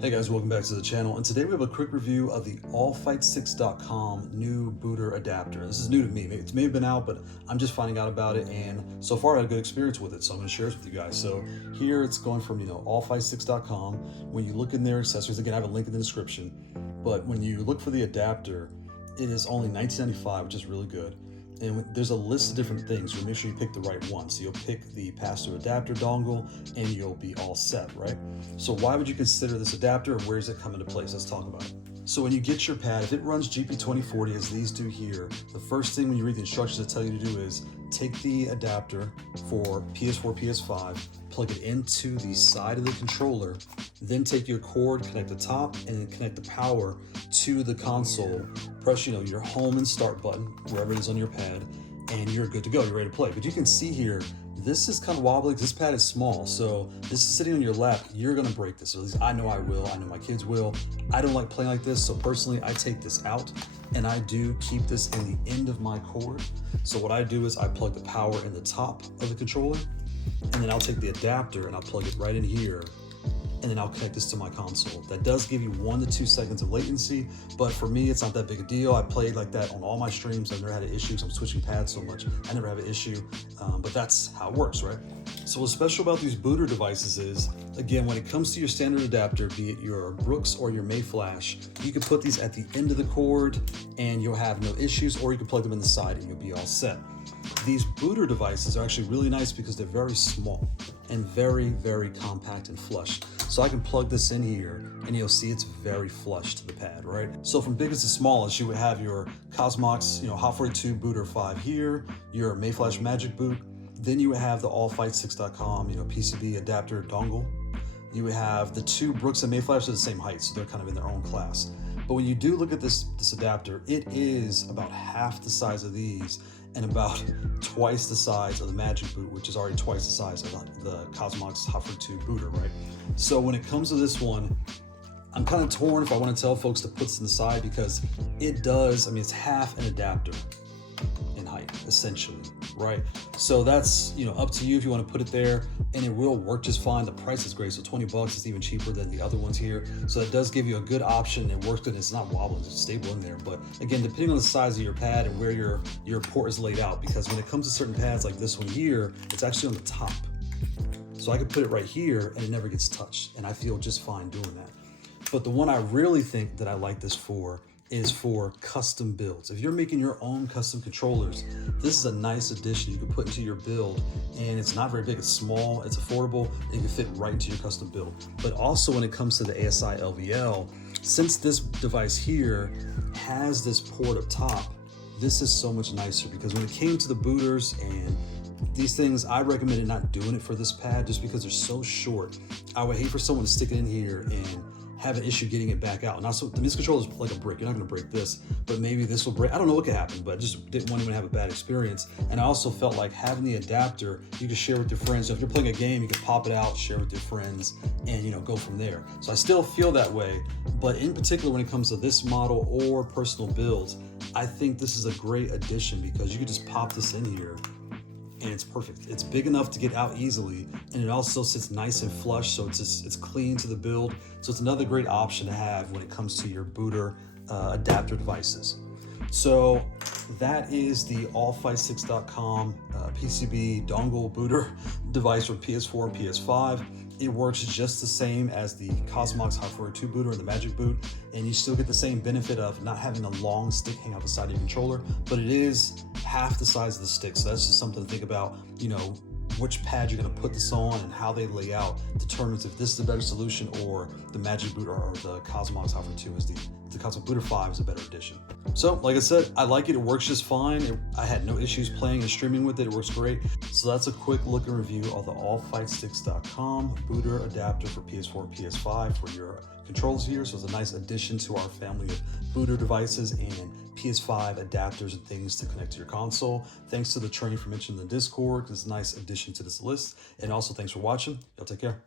Hey guys, welcome back to the channel, and today we have a quick review of the allfightsticks.com new booter adapter. This is new to me. It may have been out, but I'm just finding out about it, and so far I had a good experience with it, so I'm going to share this with you guys. So here it's going from, allfightsticks.com. When you look in their accessories, again, I have a link in the description, but when you look for the adapter, it is only $19.95, which is really good. And there's a list of different things, so make sure you pick the right one. So you'll pick the pass-through adapter dongle and you'll be all set, right? So why would you consider this adapter, and where does it come into place? Let's talk about it. So when you get your pad, if it runs GP2040 as these do here, the first thing when you read the instructions that tell you to do is take the adapter for PS4, PS5, plug it into the side of the controller, then take your cord, connect the top, and then connect the power to the console. Press, your home and start button, wherever it is on your pad, and you're good to go. You're ready to play. But you can see here, this is kind of wobbly because this pad is small. So this is sitting on your lap. You're going to break this. Or at least I know I will. I know my kids will. I don't like playing like this. So personally, I take this out and I do keep this in the end of my cord. So what I do is I plug the power in the top of the controller, and then I'll take the adapter and I'll plug it right in here, and then I'll connect this to my console. That does give you 1 to 2 seconds of latency, but for me, it's not that big a deal. I played like that on all my streams. I've never had an issue because I'm switching pads so much. I never have an issue, but that's how it works, right? So what's special about these booter devices is, again, when it comes to your standard adapter, be it your Brooks or your Mayflash, you can put these at the end of the cord and you'll have no issues, or you can plug them in the side and you'll be all set. These booter devices are actually really nice because they're very small and very, very compact and flush. So I can plug this in here and you'll see it's very flush to the pad, right? So from biggest to smallest, you would have your COSMOX, Hot 42 Booter 5 here, your Mayflash MagicBoot. Then you would have the allfightsticks.com, PCB Adapter Dongle. You would have the two Brooks and Mayflash are the same height, so they're kind of in their own class. But when you do look at this adapter, it is about half the size of these and about twice the size of the MagicBoot, which is already twice the size of the COSMOX Hot 42 Booter, right? So when it comes to this one, I'm kind of torn if I want to tell folks to put this in the side, because it does, it's half an adapter in height, essentially, right? So that's, up to you if you want to put it there, and it will work just fine. The price is great, so $20 is even cheaper than the other ones here. So it does give you a good option. It works good. It's not wobbling, it's stable in there. But again, depending on the size of your pad and where your port is laid out, because when it comes to certain pads like this one here, it's actually on the top. So I could put it right here and it never gets touched, and I feel just fine doing that. But the one I really think that I like this for is for custom builds. If you're making your own custom controllers, this is a nice addition you can put into your build, and it's not very big. It's small, it's affordable, and it can fit right into your custom build. But also when it comes to the ASI LVL, since this device here has this port up top, this is so much nicer, because when it came to the booters and these things, I recommended not doing it for this pad just because they're so short. I would hate for someone to stick it in here and have an issue getting it back out. And also, this controller is like a brick. You're not gonna break this, but maybe this will break. I don't know what could happen, but I just didn't want anyone to have a bad experience. And I also felt like having the adapter, you can share with your friends. So if you're playing a game, you can pop it out, share with your friends, and go from there. So I still feel that way, but in particular, when it comes to this model or personal builds, I think this is a great addition, because you can just pop this in here and it's perfect. It's big enough to get out easily, and it also sits nice and flush, so it's clean to the build. So it's another great option to have when it comes to your booter adapter devices. So that is the allfightsticks.com PCB dongle booter device for PS4 and PS5. It works just the same as the COSMOX Hot 42 booter and the MagicBoot, and you still get the same benefit of not having a long stick hang out the side of your controller, but it is half the size of the stick. So that's just something to think about. Which pad you're going to put this on and how they lay out determines if this is a better solution, or the MagicBoot or the COSMOX Hot 42 is the COSMOX Booter 5 is a better addition. So like I said, I like it. It works just fine. I had no issues playing and streaming with it. It works great. So that's a quick look and review of the allfightsticks.com booter adapter for PS4, PS5 for your controls here. So it's a nice addition to our family of booter devices and PS5 adapters and things to connect to your console. Thanks to the training for mentioning the Discord, because it's a nice addition to this list. And also thanks for watching. Y'all take care.